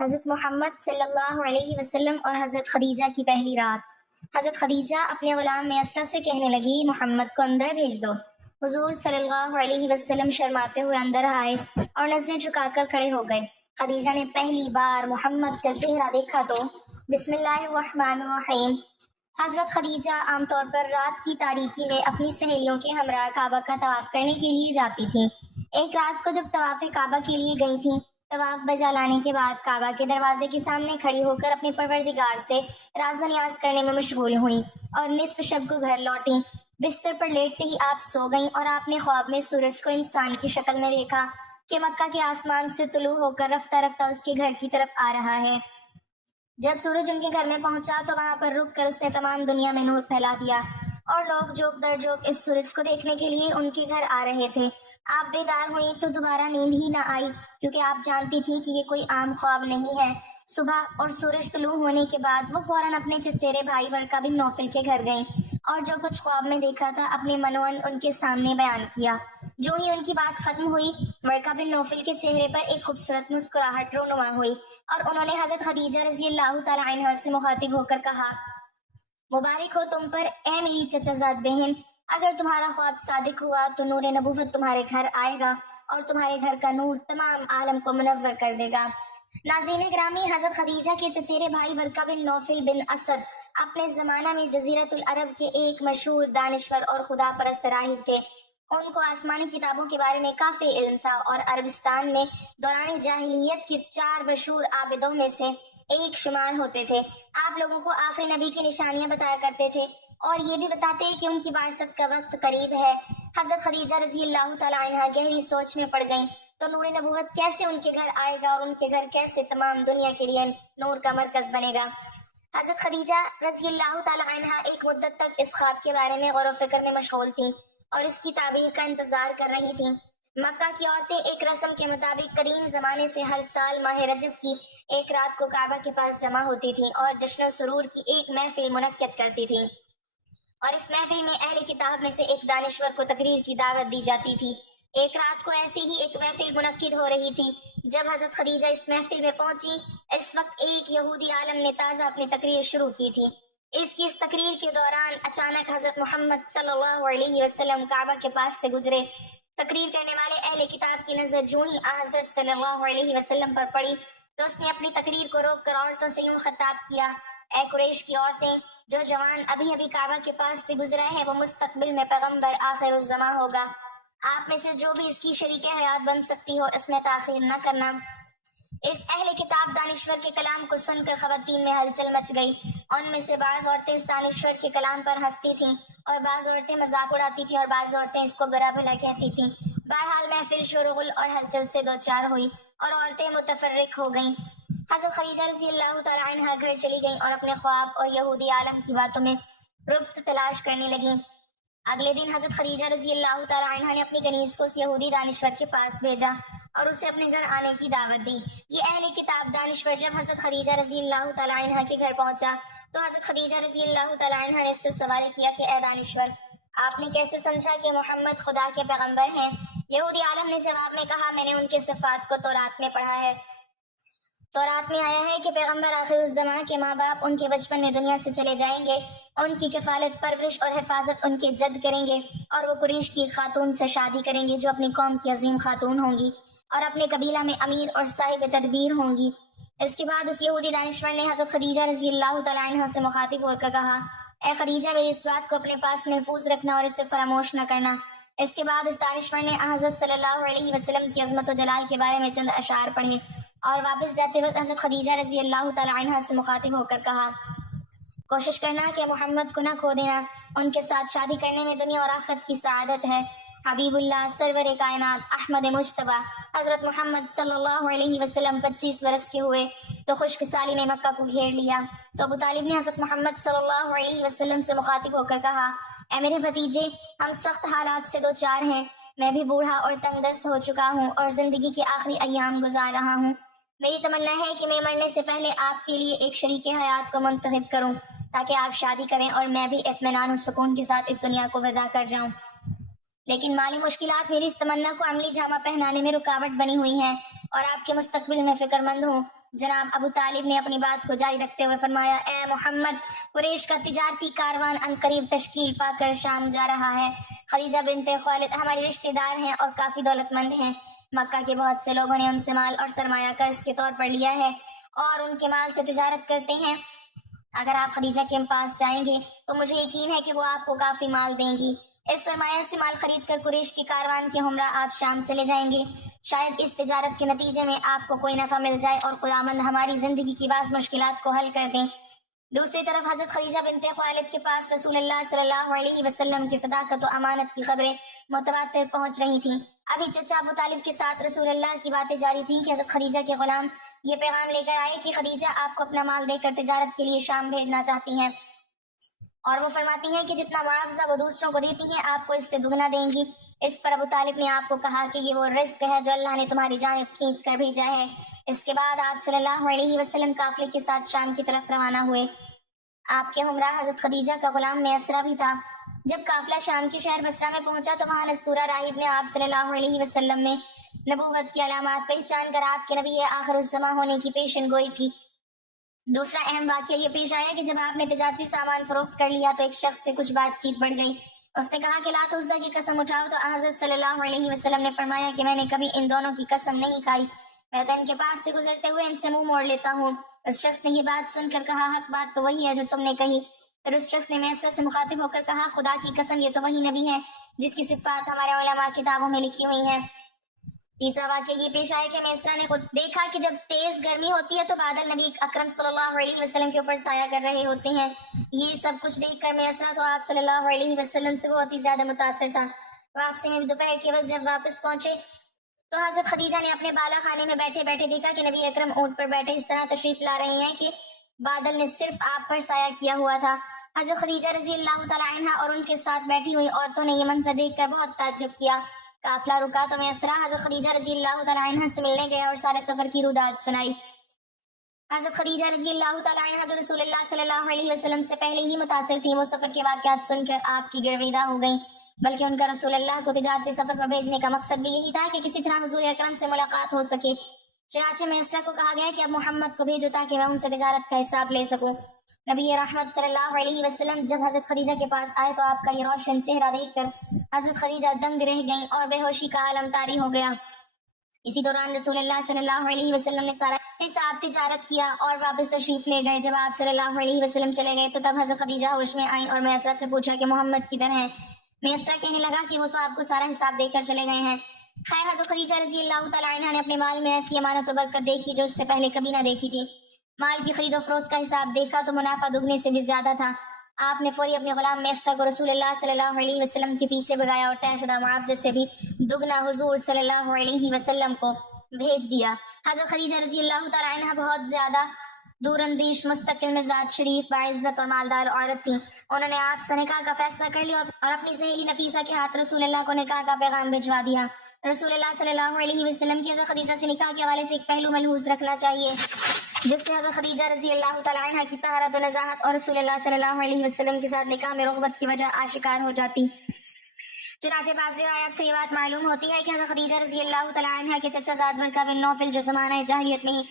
حضرت محمد صلی اللہ علیہ وسلم اور حضرت خدیجہ کی پہلی رات۔ حضرت خدیجہ اپنے غلام میسرہ سے کہنے لگی، محمد کو اندر بھیج دو۔ حضور صلی اللہ علیہ وسلم شرماتے ہوئے اندر آئے اور نظریں جھکا کر کھڑے ہو گئے۔ خدیجہ نے پہلی بار محمد کا چہرہ دیکھا تو بسم اللہ الرحمن الرحیم۔ حضرت خدیجہ عام طور پر رات کی تاریکی میں اپنی سہیلیوں کے ہمراہ کعبہ کا طواف کرنے کے لیے جاتی تھیں۔ ایک رات کو جب طواف کعبہ کے لیے گئی تھیں، طواف بجا لانے کے بعد کعبہ کے دروازے کے سامنے کھڑی ہو کر اپنے پروردگار سے راز و نیاز کرنے میں مشغول ہوئیں اور نصف شب کو گھر لوٹیں۔ بستر پر لیٹتے ہی آپ سو گئیں اور آپ نے خواب میں سورج کو انسان کی شکل میں دیکھا کہ مکہ کے آسمان سے طلوع ہو کر رفتہ رفتہ اس کے گھر کی طرف آ رہا ہے۔ جب سورج ان کے گھر میں پہنچا تو وہاں پر رک کر اس نے تمام دنیا میں نور پھیلا دیا اور لوگ جوک در جوک اس سورج کو دیکھنے کے لیے ان کے گھر آ رہے تھے۔ آپ بیدار ہوئیں تو دوبارہ نیند ہی نہ آئی، کیونکہ آپ جانتی تھی کہ یہ کوئی عام خواب نہیں ہے۔ صبح اور سورج طلوع ہونے کے بعد وہ فوراً اپنے چچیرے بھائی ورقہ بن نوفل کے گھر گئیں اور جو کچھ خواب میں دیکھا تھا اپنے منوان ان کے سامنے بیان کیا۔ جو ہی ان کی بات ختم ہوئی، ورقہ بن نوفل کے چہرے پر ایک خوبصورت مسکراہٹ رونما ہوئی اور انہوں نے حضرت خدیجہ رضی اللہ تعالی عنہا سے مخاطب ہو کر کہا، مبارک ہو تم پر اے میری چچا زاد بہن، اگر تمہارا خواب صادق ہوا تو نور نبوت تمہارے گھر آئے گا اور تمہارے گھر کا نور تمام عالم کو منور کر دے گا۔ ناظرین گرامی، حضرت خدیجہ کے چچیرے بھائی ورقہ بن نوفل بن اسد اپنے زمانہ میں جزیرۃ العرب کے ایک مشہور دانشور اور خدا پرست راہب تھے۔ ان کو آسمانی کتابوں کے بارے میں کافی علم تھا اور عربستان میں دوران جاہلیت کے 4 مشہور عابدوں میں سے ایک شمار ہوتے تھے۔ آپ لوگوں کو آخری نبی کی نشانیاں بتایا کرتے تھے اور یہ بھی بتاتے کہ ان کی بعثت کا وقت قریب ہے۔ حضرت خدیجہ رضی اللہ تعالی عنہا گہری سوچ میں پڑ گئیں تو نور نبوت کیسے ان کے گھر آئے گا اور ان کے گھر کیسے تمام دنیا کے لیے نور کا مرکز بنے گا۔ حضرت خدیجہ رضی اللہ تعالی عنہا ایک مدت تک اس خواب کے بارے میں غور و فکر میں مشغول تھیں اور اس کی تعبیر کا انتظار کر رہی تھیں۔ مکہ کی عورتیں ایک رسم کے مطابق قدیم زمانے سے ہر سال ماہ رجب کی ایک رات کو کعبہ کے پاس جمع ہوتی تھیں اور جشن و سرور کی ایک محفل منعقد کرتی تھیں، اور اس محفل میں اہل کتاب میں سے ایک دانشور کو تقریر کی دعوت دی جاتی تھی۔ ایک رات کو ایسی ہی ایک محفل منعقد ہو رہی تھی۔ جب حضرت خدیجہ اس محفل میں پہنچی، اس وقت ایک یہودی عالم نے تازہ اپنی تقریر شروع کی تھی۔ اس تقریر کے دوران اچانک حضرت محمد صلی اللہ علیہ وسلم کعبہ کے پاس سے گزرے۔ تقریر کرنے والے اہل کتاب کی نظر جو ہی حضرت صلی اللہ علیہ وسلم پر پڑی تو اس نے اپنی تقریر کو روک کر عورتوں سے یوں خطاب کیا، اے قریش کی عورتیں، جو جوان ابھی ابھی کعبہ کے پاس سے گزرا ہے وہ مستقبل میں پیغمبر آخر الزماں ہوگا۔ آپ میں سے جو بھی اس کی شریک حیات بن سکتی ہو اس میں تاخیر نہ کرنا۔ اس اہل کتاب دانشور کے کلام کو سن کر خواتین میں ہلچل مچ گئی۔ ان میں سے بعض عورتیں اس دانشور کے کلام پر ہنستی تھیں اور بعض عورتیں مذاق اڑاتی تھیں اور بعض عورتیں اس کو برا بھلا کہتی تھیں۔ بہرحال محفل شور و غل اور ہلچل سے دوچار ہوئی اور عورتیں متفرق ہو گئیں۔ حضرت خدیجہ رضی اللہ تعالی عنہا گھر چلی گئیں اور اپنے خواب اور یہودی عالم کی باتوں میں ربط تلاش کرنے لگیں۔ اگلے دن حضرت خدیجہ رضی اللہ تعالی عنہا نے اپنی کنیز کو اس یہودی دانشور کے پاس بھیجا اور اسے اپنے گھر آنے کی دعوت دی۔ یہ اہل کتاب دانشور جب حضرت خدیجہ رضی اللہ تعالی عنہا کے گھر پہنچا تو حضرت خدیجہ رضی اللہ تعالی عنہا نے اس سے سوال کیا کہ اے دانشور، آپ نے کیسے سمجھا کہ محمد خدا کے پیغمبر ہیں؟ یہودی عالم نے جواب میں کہا، میں نے ان کے صفات کو تورات میں پڑھا ہے۔ تورات میں آیا ہے کہ پیغمبر آخر الزمان کے ماں باپ ان کے بچپن میں دنیا سے چلے جائیں گے، ان کی کفالت پرورش اور حفاظت ان کے جد کریں گے اور وہ قریش کی خاتون سے شادی کریں گے جو اپنی قوم کی عظیم خاتون ہوں گی اور اپنے قبیلہ میں امیر اور صاحب تدبیر ہوں گی۔ اس کے بعد اس یہودی دانشور نے حضرت خدیجہ رضی اللہ تعالی عنہا سے مخاطب ہو کر کہا، اے خدیجہ، میری اس بات کو اپنے پاس محفوظ رکھنا اور اسے فراموش نہ کرنا۔ اس کے بعد اس دانشور نے حضرت صلی اللہ علیہ وسلم کی عظمت و جلال کے بارے میں چند اشعار پڑھے اور واپس جاتے وقت حضرت خدیجہ رضی اللہ تعالی عنہا سے مخاطب ہو کر کہا، کوشش کرنا کہ محمد کو نہ کھو دینا، ان کے ساتھ شادی کرنے میں دنیا اور آخرت کی سعادت ہے۔ حبیب اللہ سرور کائنات احمد مجتبیٰ حضرت محمد صلی اللہ علیہ وسلم 25 برس کے ہوئے تو خشک سالی نے مکہ کو گھیر لیا، تو ابو طالب نے حضرت محمد صلی اللہ علیہ وسلم سے مخاطب ہو کر کہا، اے میرے بھتیجے، ہم سخت حالات سے دوچار ہیں، میں بھی بوڑھا اور تنگ دست ہو چکا ہوں اور زندگی کے آخری ایام گزار رہا ہوں۔ میری تمنا ہے کہ میں مرنے سے پہلے آپ کے لیے ایک شریک حیات کو منتخب کروں تاکہ آپ شادی کریں اور میں بھی اطمینان و سکون کے ساتھ اس دنیا کو وداع کر جاؤں۔ لیکن مالی مشکلات میری اس تمنا کو عملی جامہ پہنانے میں رکاوٹ بنی ہوئی ہیں اور آپ کے مستقبل میں فکر مند ہوں۔ جناب ابو طالب نے اپنی بات کو جاری رکھتے ہوئے فرمایا، اے محمد، قریش کا تجارتی کاروان عنقریب تشکیل پا کر شام جا رہا ہے۔ خدیجہ بنت خویلد ہماری رشتہ دار ہیں اور کافی دولت مند ہیں۔ مکہ کے بہت سے لوگوں نے ان سے مال اور سرمایہ قرض کے طور پر لیا ہے اور ان کے مال سے تجارت کرتے ہیں۔ اگر آپ خدیجہ کے پاس جائیں گے تو مجھے یقین ہے کہ وہ آپ کو کافی مال دیں گی۔ اس سرمایہ سے مال خرید کر قریش کے کاروان کے ہمراہ آپ شام چلے جائیں گے۔ شاید اس تجارت کے نتیجے میں آپ کو کوئی نفع مل جائے اور خداوند ہماری زندگی کی بعض مشکلات کو حل کر دیں۔ دوسری طرف حضرت خدیجہ بنت خویلد کے پاس رسول اللہ صلی اللہ علیہ وسلم کی صداقت و امانت کی خبریں متواتر پہنچ رہی تھیں۔ ابھی چچا ابو طالب کے ساتھ رسول اللہ کی باتیں جاری تھیں کہ حضرت خدیجہ کے غلام یہ پیغام لے کر آئے کہ خدیجہ آپ کو اپنا مال دے کر تجارت کے لیے شام بھیجنا چاہتی ہیں، اور وہ فرماتی ہیں کہ جتنا معاوضہ وہ دوسروں کو دیتی ہیں آپ کو اس سے دگنا دیں گی۔ اس پر ابو طالب نے آپ کو کہا کہ یہ وہ رزق ہے جو اللہ نے تمہاری جانب کھینچ کر بھیجا ہے۔ اس کے بعد آپ صلی اللہ علیہ وسلم قافلے کے ساتھ شام کی طرف روانہ ہوئے۔ آپ کے ہمراہ حضرت خدیجہ کا غلام میسرہ بھی تھا۔ جب قافلہ شام کے شہر بصرہ میں پہنچا تو وہاں نستورہ راہب نے آپ صلی اللہ علیہ وسلم میں نبوت کی علامات پہچان کر آپ کے نبی آخر الزماں ہونے کی پیشن گوئی کی۔ دوسرا اہم واقعہ یہ پیش آیا کہ جب آپ نے تجارتی سامان فروخت کر لیا تو ایک شخص سے کچھ بات چیت بڑھ گئی۔ اس نے کہا کہ لات عزیٰ کی قسم اٹھاؤ، تو حضرت صلی اللہ علیہ وسلم نے فرمایا کہ میں نے کبھی ان دونوں کی قسم نہیں کھائی، میں تو ان کے پاس سے گزرتے ہوئے ان سے منہ موڑ لیتا ہوں۔ اس شخص نے یہ بات سن کر کہا، حق بات تو وہی ہے جو تم نے کہی۔ پھر اس شخص نے میسرہ سے مخاطب ہو کر کہا، خدا کی قسم یہ تو وہی نبی ہے جس کی صفات ہمارے علماء کتابوں میں لکھی ہوئی ہیں۔ تیسرا واقعہ یہ پیش آیا کہ میسرہ نے خود دیکھا کہ جب تیز گرمی ہوتی ہے تو بادل نبی اکرم صلی اللہ علیہ وسلم کے اوپر سایہ کر رہے ہوتے ہیں۔ یہ سب کچھ دیکھ کر میسرہ تو آپ صلی اللہ علیہ وسلم سے بہت ہی زیادہ متاثر تھا۔ واپسی میں دوپہر کے وقت جب واپس پہنچے تو حضرت خدیجہ نے اپنے بالا خانے میں بیٹھے بیٹھے دیکھا کہ نبی اکرم اونٹ پر بیٹھے اس طرح تشریف لا رہے ہیں کہ بادل نے صرف آپ پر سایہ کیا ہوا تھا۔ حضرت خدیجہ رضی اللہ تعالیٰ عنہ اور ان کے ساتھ بیٹھی ہوئی عورتوں نے یہ منظر دیکھ کر بہت تعجب کیا۔ قافلہ رکا تو میسرہ حضرت خدیجہ رضی اللہ تعالیٰ عنہ سے ملنے گیا اور سارے سفر کی روداد سنائی۔ حضرت خدیجہ رضی اللہ تعالیٰ عنہ جو رسول اللہ صلی اللہ علیہ وسلم سے پہلے ہی متاثر تھی، وہ سفر کے واقعات سن کر آپ کی گرویدہ ہو گئیں، بلکہ ان کا رسول اللہ کو تجارتی سفر پر بھیجنے کا مقصد بھی یہی تھا کہ کسی طرح حضور اکرم سے ملاقات ہو سکے۔ چنانچہ میسرہ کو کہا گیا کہ اب محمد کو بھیجو تاکہ میں ان سے تجارت کا حساب لے سکوں۔ نبی رحمت صلی اللہ علیہ وسلم جب حضرت خدیجہ کے پاس آئے تو آپ کا یہ روشن چہرہ دیکھ کر حضرت خدیجہ دنگ رہ گئیں اور بے ہوشی کا عالم طاری ہو گیا۔ اسی دوران رسول اللہ صلی اللہ علیہ وسلم نے سارا حساب تجارت کیا اور واپس تشریف لے گئے۔ جب آپ صلی اللہ علیہ وسلم چلے گئے تو تب حضرت خدیجہ ہوش میں آئیں اور میسرہ سے پوچھا کہ محمد کدھر ہیں؟ میسرہ کہنے لگا کہ وہ تو آپ کو سارا حساب دے کر چلے گئے ہیں۔ خیر، حضرت خدیجہ رضی اللہ تعالیٰ عنہ نے اپنے مال میں ایسی امانت و برکت دیکھی جو اس سے پہلے کبھی نہ دیکھی تھی۔ مال کی خرید و فروخت کا حساب دیکھا تو منافع دگنے سے بھی زیادہ تھا۔ آپ نے فوری اپنے غلام میسرہ کو رسول اللہ صلی اللہ علیہ وسلم کے پیچھے بھگایا اور طے شدہ معاوضے سے بھی دگنا حضور صلی اللہ علیہ وسلم کو بھیج دیا۔ حضرت خدیجہ رضی اللہ تعالیٰ عنہ بہت زیادہ دور اندیش، مستقل مزاج، شریف، باعزت اور مالدار عورت تھی۔ انہوں نے آپ سے نکاح کا فیصلہ کر لیا اور اپنی سہیلی نفیسہ کے ہاتھ رسول اللہ کو نکاح کا پیغام بھجوا دیا۔ رسول اللہ صلی اللہ علیہ وسلم کی حضرت خدیجہ سے نکاح کے حوالے سے ایک پہلو ملحوظ رکھنا چاہیے، جس سے حضرت خدیجہ رضی اللہ تعالیٰ عنہ کی طہارت و نزاہت اور رسول اللہ صلی اللہ علیہ وسلم کے ساتھ نکاح میں رغبت کی وجہ آشکار ہو جاتی۔ چنانچہ بعض روایات سے یہ بات معلوم ہوتی ہے کہ حضرت خدیجہ رضی اللہ تعالیٰ عنہ کے چچا زاد برقہ بن نوفل جو زمانہ جاہلیت میں ہی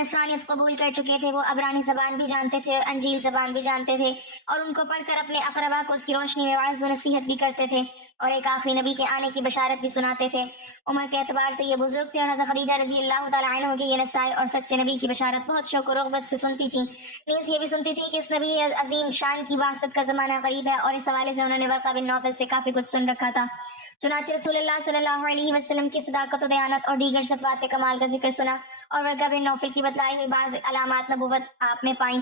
نصرانیت قبول کر چکے تھے، وہ عبرانی زبان بھی جانتے تھے اور انجیل زبان بھی جانتے تھے، اور ان کو پڑھ کر اپنے اقربا کو اس کی روشنی میں وعظ و نصیحت بھی کرتے تھے اور ایک آخری نبی کے آنے کی بشارت بھی سناتے تھے۔ عمر کے اعتبار سے یہ بزرگ تھے اور حضرت خدیجہ رضی اللہ تعالیٰ عنہ کے یہ نسائے اور سچے نبی کی بشارت بہت شوق و رغبت سے سنتی تھیں۔ نیز یہ بھی سنتی تھی کہ اس نبی عظیم شان کی بعثت کا زمانہ قریب ہے، اور اس حوالے سے انہوں نے برقہ بن نوفل سے کافی کچھ سن رکھا تھا۔ چنانچہ رسول اللہ صلی اللہ علیہ وسلم کی صداقت و دیانت اور دیگر صفات کمال کا ذکر سنا اور برقہ بن نوفل کی بتلائی ہوئی بعض علامات نبوت آپ میں پائیں،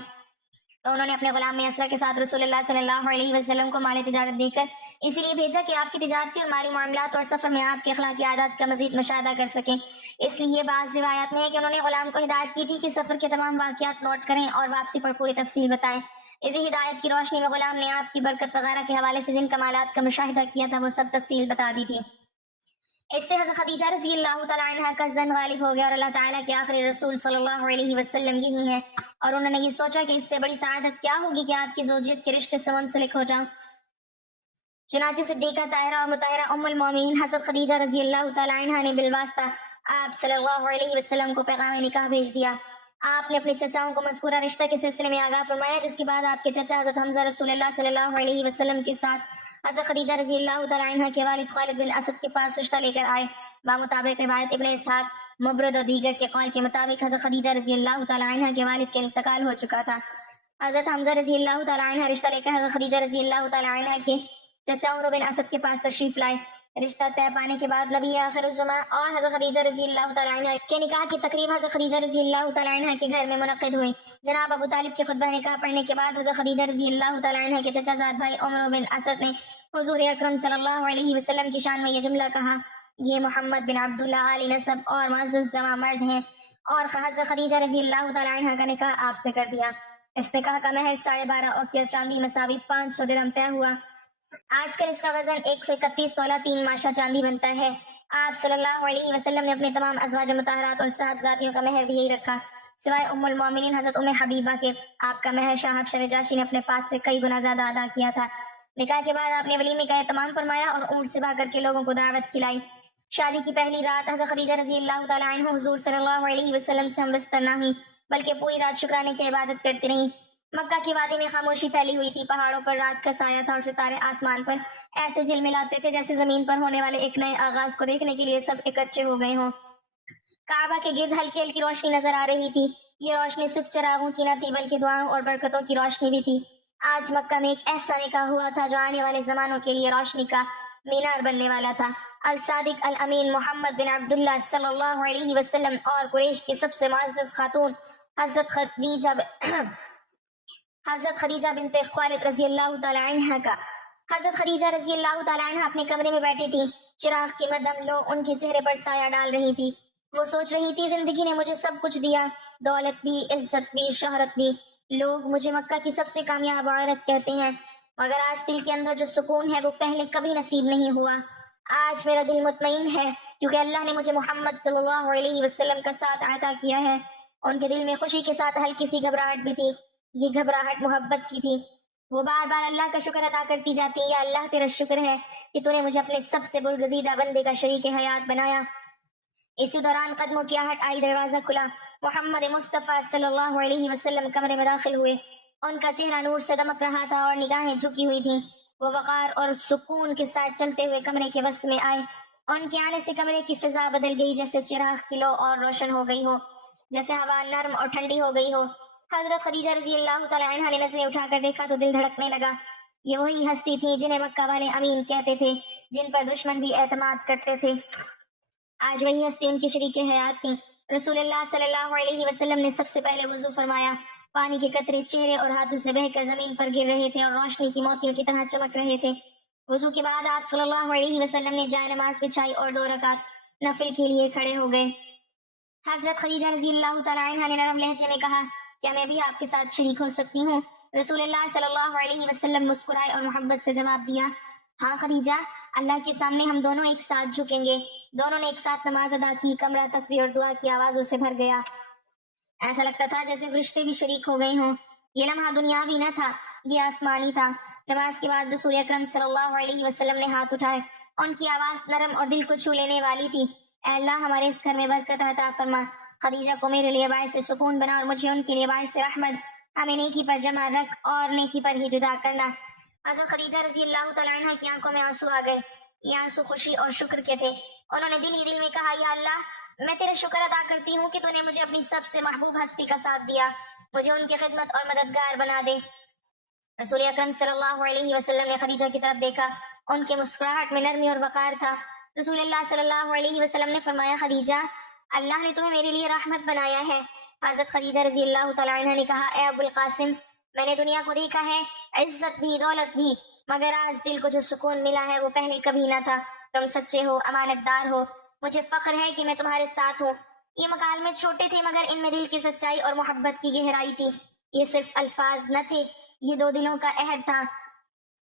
تو انہوں نے اپنے غلام میسرہ کے ساتھ رسول اللہ صلی اللہ علیہ وسلم کو مال تجارت دے کر اسی لیے بھیجا کہ آپ کی تجارتی اور مالی معاملات اور سفر میں آپ کے اخلاقی عادات کا مزید مشاہدہ کر سکیں۔ اس لیے بعض روایات میں ہے کہ انہوں نے غلام کو ہدایت کی تھی کہ سفر کے تمام واقعات نوٹ کریں اور واپسی پر پوری تفصیل بتائیں۔ اسی ہدایت کی روشنی میں غلام نے آپ کی برکت وغیرہ کے حوالے سے جن کمالات کا مشاہدہ کیا تھا وہ سب تفصیل بتا دی تھی۔ اس سے حضرت خدیجہ رضی اللہ تعالیٰ عنہ کا ظن غالب ہو گیا اور اللہ تعالیٰ کے آخری رسول صلی اللہ علیہ وسلم یہی ہیں، اور انہوں نے یہ سوچا کہ اس سے بڑی سعادت کیا ہوگی کہ آپ کی زوجیت کے رشتے سے منسلک ہو جاؤں۔ چنانچہ صدیقہ طاہرہ و مطہرہ ام المومنین حضرت خدیجہ رضی اللہ تعالیٰ عنہ نے بالواسطہ آپ صلی اللہ علیہ وسلم کو پیغام نکاح بھیج دیا۔ آپ نے اپنے چچاؤں کو مذکورہ رشتہ کے سلسلے میں آگاہ فرمایا، جس کے بعد آپ کے چچا حضرت حمزہ رسول اللہ صلی اللہ علیہ وسلم کے ساتھ حضرت خدیجہ رضی اللہ تعالیٰ عنہ کے والد خالد بن اسد کے پاس رشتہ لے کر آئے۔ بمطابق روایت ابن اسحاق، مبرد اور دیگر کے قول کے مطابق حضرت خدیجہ رضی اللہ تعالیٰ عنہ کے والد کے انتقال ہو چکا تھا۔ حضرت حمزہ رضی اللہ تعالیٰ عنہ رشتہ لے کر حضرت خدیجہ رضی اللہ تعالیٰ عنہ کے چچا عمرو بن اسد کے پاس تشریف لائے۔ رشتہ طے پانے کے بعد نبی آخر الزماں اور حضرت خدیجہ رضی اللہ تعالیٰ عنہ کے نکاح کی تقریب حضرت خدیجہ رضی اللہ تعالیٰ عنہ کے گھر میں منعقد ہوئی۔ جناب ابو طالب کے خطبہ نکاح پڑھنے کے بعد حضرت خدیجہ رضی اللہ تعالیٰ عنہ کے چچا زاد بھائی عمرو بن اسد نے حضور اکرم صلی اللہ علیہ وسلم کی شان میں یہ جملہ کہا، یہ محمد بن عبداللہ علی نسب اور معزز جوان مرد ہیں، اور حضرت خدیجہ رضی اللہ تعالیٰ عنہ کا نکاح آپ سے کر دیا۔ اس نکاح کا مہر 12.5 اوقیہ چاندی مساوی 500 درہم طے ہوا۔ آج کل اس کا وزن 131 تولہ 3 ماشا چاندی بنتا ہے۔ آپ صلی اللہ علیہ وسلم نے اپنے تمام ازواج مطہرات اور صاحبزادیوں کا مہر بھی یہی رکھا، سوائے ام المومنین حضرت ام حبیبہ کے۔ آپ کا مہر شاہ حبشہ نجاشی نے اپنے پاس سے کئی گنا زیادہ ادا کیا تھا۔ نکاح کے بعد آپ نے ولیمے کا اہتمام فرمایا اور اونٹ سے بھا کر کے لوگوں کو دعوت کھلائی۔ شادی کی پہلی رات حضرت خدیجہ رضی اللہ تعالیٰ عنہ حضور صلی اللہ علیہ وسلم سے ہم بستر نہ ہوئی، بلکہ پوری رات شکرانے کی عبادت کرتی رہیں۔ مکہ کی وادی میں خاموشی پھیلی ہوئی تھی، پہاڑوں پر رات کا سایہ تھا اور ستارے آسمان پر ایسے جھلملاتے تھے جیسے زمین پر ہونے والے ایک نئے آغاز کو دیکھنے کے لیے سب اکٹھے ہو گئے ہوں۔ کعبہ کے گرد ہلکی ہلکی روشنی نظر آ رہی تھی۔ یہ روشنی صرف چراغوں کی نہ تھی بلکہ دعاؤں اور برکتوں کی روشنی بھی تھی۔ آج مکہ میں ایک ایسا نکاح ہوا تھا جو آنے والے زمانوں کے لیے روشنی کا مینار بننے والا تھا۔ الصادق الامین محمد بن عبداللہ صلی اللہ علیہ وسلم اور قریش کی سب سے معزز خاتون حضرت خدیجہ بنت خویلد رضی اللہ تعالی عنہ کا۔ حضرت خدیجہ رضی اللہ تعالی عنہ اپنے کمرے میں بیٹھی تھی، چراغ کی مدھم لو ان کے چہرے پر سایہ ڈال رہی تھی۔ وہ سوچ رہی تھی، زندگی نے مجھے سب کچھ دیا، دولت بھی، عزت بھی، شہرت بھی، لوگ مجھے مکہ کی سب سے کامیاب عورت کہتے ہیں، مگر آج دل کے اندر جو سکون ہے وہ پہلے کبھی نصیب نہیں ہوا۔ آج میرا دل مطمئن ہے کیونکہ اللہ نے مجھے محمد صلی اللہ علیہ وسلم کا ساتھ عطا کیا ہے۔ ان کے دل میں خوشی کے ساتھ ہلکی سی گھبراہٹ بھی تھی، یہ گھبراہٹ محبت کی تھی۔ وہ بار بار اللہ کا شکر ادا کرتی جاتی، یا اللہ تیرا شکر ہے کہ تو نے مجھے اپنے سب سے برگزیدہ بندے کا شریک حیات بنایا۔ اسی دوران قدموں کی آہٹ آئی، دروازہ کھلا، محمد مصطفیٰ صلی اللہ علیہ وسلم کمرے میں داخل ہوئے۔ ان کا چہرہ نور سے دمک رہا تھا اور نگاہیں جھکی ہوئی تھیں۔ وہ وقار اور سکون کے ساتھ چلتے ہوئے کمرے کے وسط میں آئے۔ ان کے آنے سے کمرے کی فضا بدل گئی، جیسے چراغ کی لو اور روشن ہو گئی ہو، جیسے ہوا نرم اور ٹھنڈی ہو گئی ہو۔ حضرت خدیجہ رضی اللہ تعالیٰ عنہ نے نظریں اٹھا کر دیکھا تو دل دھڑکنے لگا۔ یہ وہی ہستی تھی جنہیں مکہ والے امین کہتے تھے، جن پر دشمن بھی اعتماد کرتے تھے۔ آج وہی ہستی ان کی شریک حیات تھی۔ رسول اللہ صلی اللہ علیہ وسلم نے سب سے پہلے وضو فرمایا۔ پانی کے قطرے چہرے اور ہاتھوں سے بہہ کر زمین پر گر رہے تھے اور روشنی کی موتیوں کی طرح چمک رہے تھے۔ وضو کے بعد آپ صلی اللہ علیہ وسلم نے جائے نماز بچھائی اور 2 رکعت نفل کے لیے کھڑے ہو گئے۔ حضرت خدیجہ رضی اللہ تعالیٰ عنہ نے نرم لہجے میں کہا، کیا میں بھی آپ کے ساتھ شریک ہو سکتی ہوں؟ رسول اللہ صلی اللہ علیہ وسلم مسکرائے اور محبت سے جواب دیا، ہاں خدیجہ، اللہ کے سامنے ہم دونوں ایک ساتھ جھکیں گے۔ دونوں نے ایک ساتھ نماز ادا کی، کمرہ تسبیح اور دعا کی آوازوں سے بھر گیا۔ ایسا لگتا تھا جیسے فرشتے بھی شریک ہو گئے ہوں۔ یہ لمحہ دنیاوی نہ تھا، یہ آسمانی تھا۔ نماز کے بعد رسول اکرم صلی اللہ علیہ وسلم نے ہاتھ اٹھائے۔ ان کی آواز نرم اور دل کو چھو لینے والی تھی، اے اللہ ہمارے اس گھر میں برکت عطا فرما، خدیجہ کو میرے لیے باعث سے سکون بنا اور مجھے ان کے لیے باعث سے رحمت، ہمیں نیکی پر جمع رکھ اور نیکی پر ہی جدا کرنا۔ حضرت خدیجہ رضی اللہ تعالیٰ عنہ کی آنکھوں میں آنسو آ گئے۔ یہ آنسو خوشی اور شکر کے تھے۔ انہوں نے دل ہی دل میں کہا، یا اللہ، میں تیرا شکر ادا کرتی ہوں کہ تو نے مجھے اپنی سب سے محبوب ہستی کا ساتھ دیا، مجھے ان کی خدمت اور مددگار بنا دے۔ رسول اکرم صلی اللہ علیہ وسلم نے خدیجہ کی طرف دیکھا، ان کے مسکراہٹ میں نرمی اور وقار تھا۔ رسول اللہ صلی اللہ علیہ وسلم نے فرمایا، خدیجہ، اللہ نے تمہیں میرے لیے رحمت بنایا ہے۔ حضرت خدیجہ رضی اللہ تعالیٰ عنہ نے کہا، اے ابو القاسم، میں نے دنیا کو دیکھا ہے، عزت بھی، دولت بھی، مگر آج دل کو جو سکون ملا ہے وہ پہلے کبھی نہ تھا۔ تم سچے ہو، امانت دار ہو، مجھے فخر ہے کہ میں تمہارے ساتھ ہوں۔ یہ مکالمے چھوٹے تھے مگر ان میں دل کی سچائی اور محبت کی گہرائی تھی۔ یہ صرف الفاظ نہ تھے، یہ 2 دلوں کا عہد تھا۔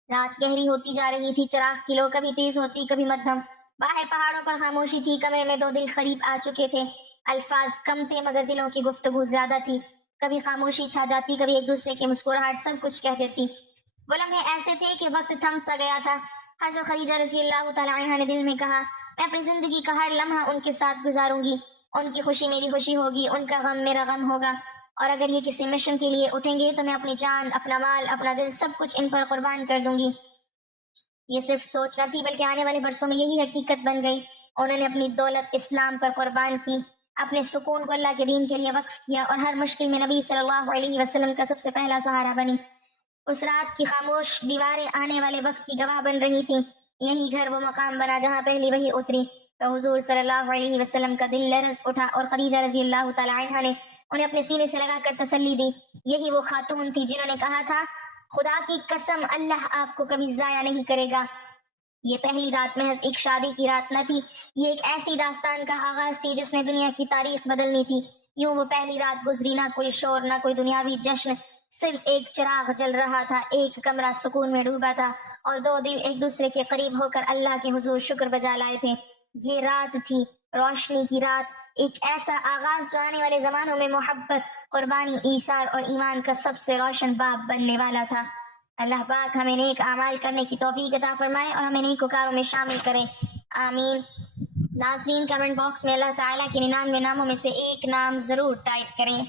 رات گہری ہوتی جا رہی تھی، چراغ کی لو کبھی تیز ہوتی کبھی مدھم، باہر پہاڑوں پر خاموشی تھی، کمرے میں 2 دل قریب آ چکے تھے۔ الفاظ کم تھے مگر دلوں کی گفتگو زیادہ تھی، کبھی خاموشی چھا جاتی، کبھی ایک دوسرے کی مسکراہٹ سب کچھ کہہ دیتی۔ وہ لمحے ایسے تھے کہ وقت تھم سا گیا تھا۔ حضرت خدیجہ رضی اللہ تعالیٰ عنہ نے دل میں کہا، میں اپنی زندگی کا ہر لمحہ ان کے ساتھ گزاروں گی، ان کی خوشی میری خوشی ہوگی، ان کا غم میرا غم ہوگا، اور اگر یہ کسی مشن کے لیے اٹھیں گے تو میں اپنی جان، اپنا مال، اپنا دل، سب کچھ ان پر قربان کر دوں گی۔ یہ صرف سوچ نہ تھی بلکہ آنے والے برسوں میں یہی حقیقت بن گئی۔ انہوں نے اپنی دولت اسلام پر قربان کی، اپنے سکون کو اللہ کے دین کے لیے وقف کیا، اور ہر مشکل میں نبی صلی اللہ علیہ وسلم کا سب سے پہلا سہارا بنی۔ اس رات کی خاموش دیواریں آنے والے وقت کی گواہ بن رہی تھیں۔ یہی گھر وہ مقام بنا جہاں پہلی وحی اتری۔ تو حضور صلی اللہ علیہ وسلم کا دل لرز اٹھا، اور خدیجہ رضی اللہ تعالی عنہا نے انہیں اپنے سینے سے لگا کر تسلی دی۔ یہی وہ خاتون تھی جنہوں نے کہا تھا، خدا کی قسم اللہ آپ کو کبھی ضائع نہیں کرے گا۔ یہ پہلی رات محض ایک شادی کی رات نہ تھی، یہ ایک ایسی داستان کا آغاز تھی جس نے دنیا کی تاریخ بدلنی تھی۔ یوں وہ پہلی رات گزری، نہ کوئی شور، نہ کوئی دنیاوی جشن، صرف ایک چراغ جل رہا تھا، ایک کمرہ سکون میں ڈوبا تھا، اور دو دل ایک دوسرے کے قریب ہو کر اللہ کے حضور شکر بجا لائے تھے۔ یہ رات تھی روشنی کی رات، ایک ایسا آغاز جو آنے والے زمانوں میں محبت، قربانی، ایثار اور ایمان کا سب سے روشن باب بننے والا تھا۔ اللہ پاک ہمیں نیک اعمال کرنے کی توفیق عطا فرمائے اور ہمیں نیکوکاروں میں شامل کرے، آمین۔ ناظرین، کمنٹ باکس میں اللہ تعالیٰ کے 99 ناموں میں سے ایک نام ضرور ٹائپ کریں۔